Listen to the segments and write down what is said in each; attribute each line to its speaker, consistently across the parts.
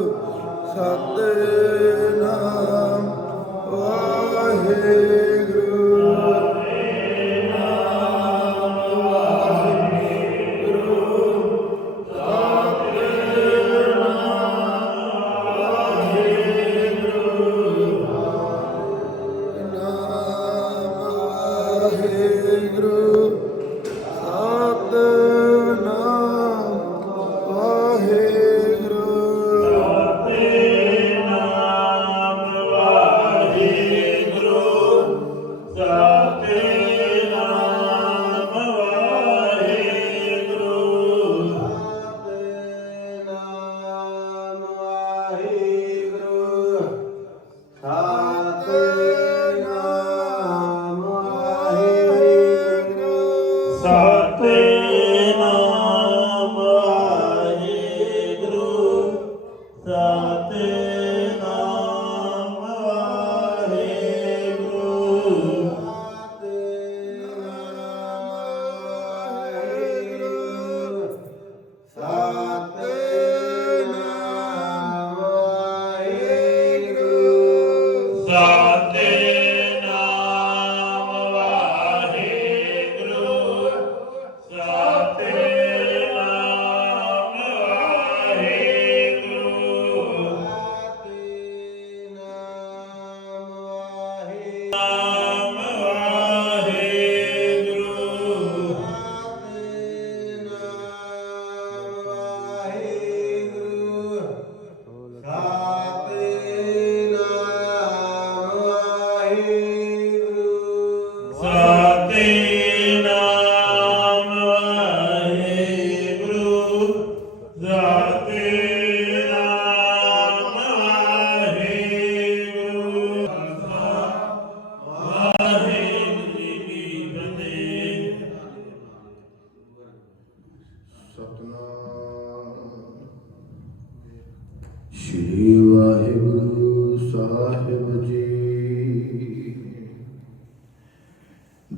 Speaker 1: ਸਤਨਾਮ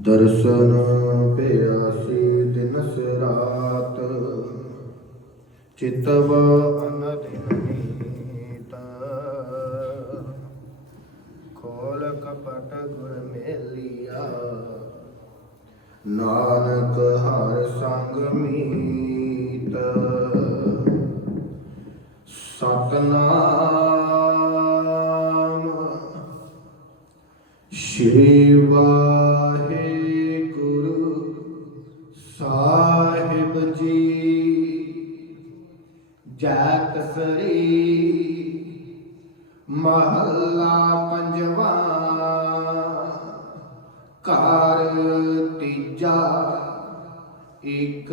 Speaker 1: ਦਰਸ਼ਨ ਪਿਆਸੀ ਦਿਨਸ ਰਾਤ ਚਿਤਵ ਅਨਦਿਨੀਤ ਖੋਲ ਕਪਟ ਗੁਰ ਮੇਲਿਆ ਨਾਨਕ ਹਰ ਸੰਗ ਮੀਤ ਸਤਨਾਮ ਸ਼੍ਰੀ ਵਾਹਿਗੁਰੂ ਜੈ ਮਹੱਲਾ ਪੰਜਵਾ। ਘਰ ਤੀਜਾ। ਇੱਕ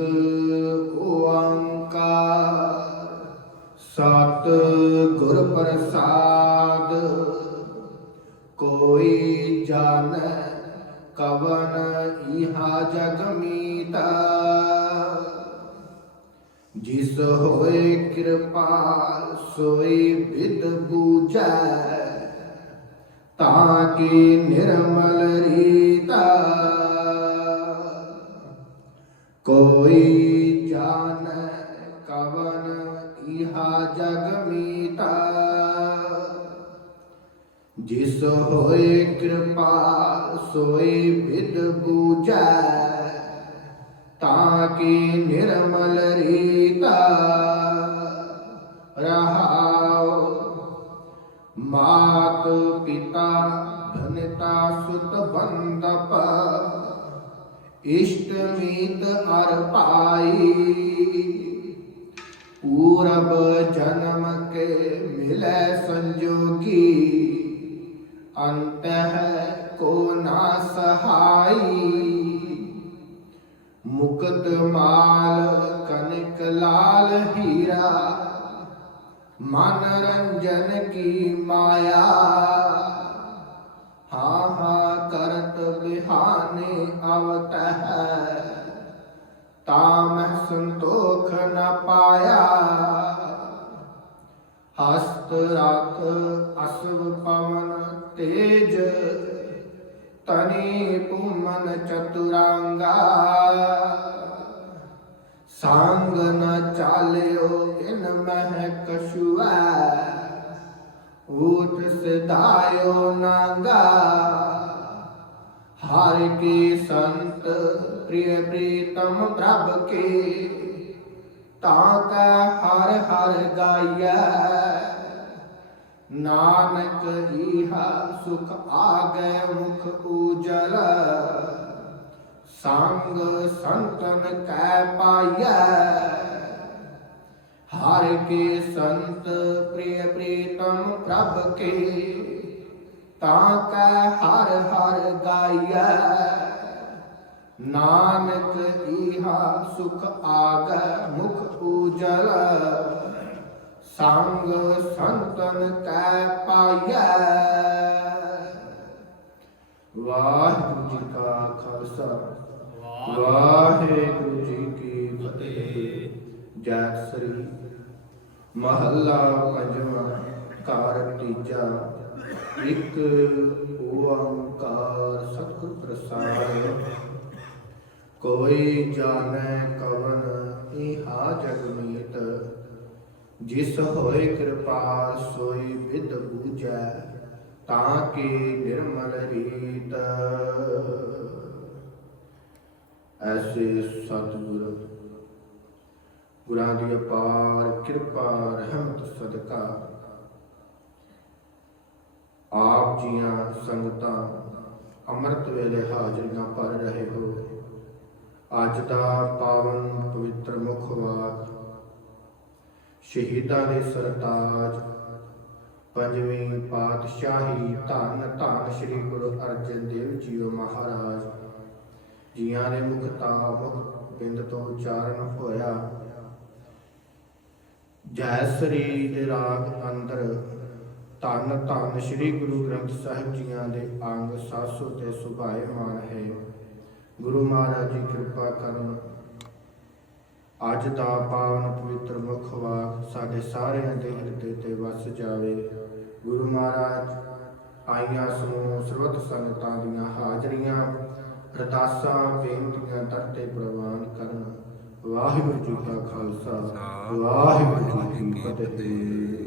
Speaker 1: ਓੰਕਾਰ ਸਤ ਗੁਰ ਪ੍ਰਸਾਦ। ਕੋਈ ਜਾਣੈ ਕਵਨ, ਇਹਾ ਜਗ ਮੀਤਾ। ਜਿਸ ਹੋਏ ਕਿਰਪਾ, ਸੋਈ ਵਿਦ ਬੂਝੈ ਤਾਂ ਕੀ ਨਿਰਮਲ ਰੀਤਾ? ਕੋਈ ਜਾਣ ਕਵਨ ਇਹਾ ਜਗ ਮੀਤਾ? ਜਿਸ ਹੋਏ ਕਿਰਪਾ, ਸੋਈ ਵਿਦ ਬੂਝੈ ਤਾਂ ਕੀ ਨਿਰਮਲ ਰੀਤਾ ਰਹਾਉ ਮਾਤ ਪਿਤਾ ਧਨਤਾ ਸੁਤ ਬੰਦਪ ਇਸ਼ਟ ਮੀਤ ਅਰ ਪਾਈ ਪੂਰਬ ਜਨਮ ਕੇ ਮਿਲੈ ਸੰਜੋਗੀ ਅੰਤ ਹੈ ਮੁਕਤ ਮਾਲ ਕਨਕ ਲਾਲ ਹੀਰਾ, ਮਨ ਰੰਜਨ ਕੀ ਮਾਇਆ। ਹਾਂ ਹਾਂ, ਕਰਤ ਬਿਹਾਨੇ ਅਵਤ ਹੈ ਤਾਮ ਸੰਤੋਖ ਨ ਪਾਇਆ। ਤਨੀ ਪੁਮਨ ਚਤੁਰਾਂਗਾ। ਸੰਗ ਨ ਚਾਲਿਓ, ਇਨ ਮਹਿ ਕਛੁਐ ਊਠ ਸਿਧਾਇਓ ਨਾਗਾ। ਹਰ ਕੀ ਸੰਤ ਪ੍ਰਿय ਪ੍ਰੀਤਮ ਪ੍ਰਭ ਕੇ, ਤਾਂ ਕੈ ਹਰ ਹਰ ਗਾਇਆ ਨਾਨਕ ਈਹਾ ਸੁਖ ਆਗੈ ਮੁਖ ਉਜਲ ਸੰਗ ਸੰਤਨ ਕੈ ਪਾਈਐ। ਹਰ ਕੇ ਸੰਤ ਪ੍ਰਿय ਪ੍ਰੀਤਮ ਪ੍ਰਭ ਕੇ, ਤਾਂ ਕੈ ਹਰ ਹਰ ਗਾਈਐ। ਨਾਨਕ ਈਹਾ ਸੁਖ ਆਗੈ ਮੁਖ ਉਜਲ ਸੰਗ ਸੰਤਨ ਕੈ ਪਾਈਐ। ਵਾਹਿਗੁਰੂ ਜੀ ਕਾ ਖਾਲਸਾ, ਵਾਹਿਗੁਰੂ ਜੀ ਕੀ ਫਤਿਹ। ਜੈ ਸ੍ਰੀ ਮਹੱਲਾ ਪੰਜਵਾਂ ਘਰ ਤੀਜਾ, ਇੱਕ ਓੰਕਾਰ ਸਤਿਗੁਰ ਪ੍ਰਸਾਦ ਕੋਈ ਜਾਣੈ ਕਵਨ, ਇਹਾ ਜਗ ਮੀਤ ਜਿਸ ਹੋਏ ਕਿਰਪਾਲ ਸੋਈ ਵਿਦ ਬੂਝੈ ਤਾਂ ਕੀ ਨਿਰਮਲ ਰੀਤ। ਐਸੇ ਸਤਿਗੁਰ, ਗੁਰਾਂ ਦੀ ਅਪਾਰ ਕਿਰਪਾ, ਰਹਿਮਤ ਸਦਕਾ। ਆਪ ਜੀਆਂ ਸੰਗਤਾਂ ਅੰਮ੍ਰਿਤ ਵੇਲੇ ਹਾਜ਼ਰੀਆਂ ਭਰ ਰਹੇ ਹੋ। ਅੱਜ ਦਾ ਪਾਵਨ ਪਵਿੱਤਰ ਮੁਖ ਵਾਕ ਸ਼ਹੀਦਾਂ ਦੇ ਸਰਤਾਜ। ਪੰਜਵੀਂ ਪਾਤਸ਼ਾਹੀ ਧੰਨ ਧੰਨ ਸ੍ਰੀ ਗੁਰੂ ਅਰਜਨ ਦੇਵ ਜੀਓ ਮਹਾਰਾਜ। ਜੀਆਂ ਦੇ ਮੁਖ ਮੁਖ ਬਿੰਦ ਤੋਂ ਉਚਾਰਨ ਹੋਇਆ। ਜੈ ਸ੍ਰੀ ਦੇ ਰਾਗ ਅੰਦਰ ਧੰਨ ਧੰਨ ਸ੍ਰੀ ਗੁਰੂ ਗ੍ਰੰਥ ਸਾਹਿਬ ਜੀਆਂ ਦੇ ਅੰਗ 700 ਤੇ ਸੁਭਾਏ ਮਾਨ ਹੈ। ਗੁਰੂ ਮਹਾਰਾਜ ਜੀ ਕਿਰਪਾ ਕਰਨ ਅੱਜ ਦਾ ਪਾਵਨ ਪਵਿੱਤਰ ਮੁਖ ਵਾਕ ਸਾਡੇ ਸਾਰਿਆਂ ਦੇ ਹਿਰਦੇ ਤੇ ਵਸ ਜਾਵੇ। ਗੁਰੂ ਮਹਾਰਾਜ ਆਈਆਂ ਸਮੂਹ ਸਰਬਤ ਸੰਗਤਾਂ ਦੀਆਂ ਹਾਜ਼ਰੀਆਂ ਅਰਦਾਸਾਂ ਬੇਨਤੀਆਂ ਤਰਤੇ ਪ੍ਰਵਾਨ ਕਰਨ। ਵਾਹਿਗੁਰੂ ਜੀ ਕਾ ਖਾਲਸਾ ਵਾਹਿਗੁਰੂ ਜੀ ਕੀ ਫਤਿਹ।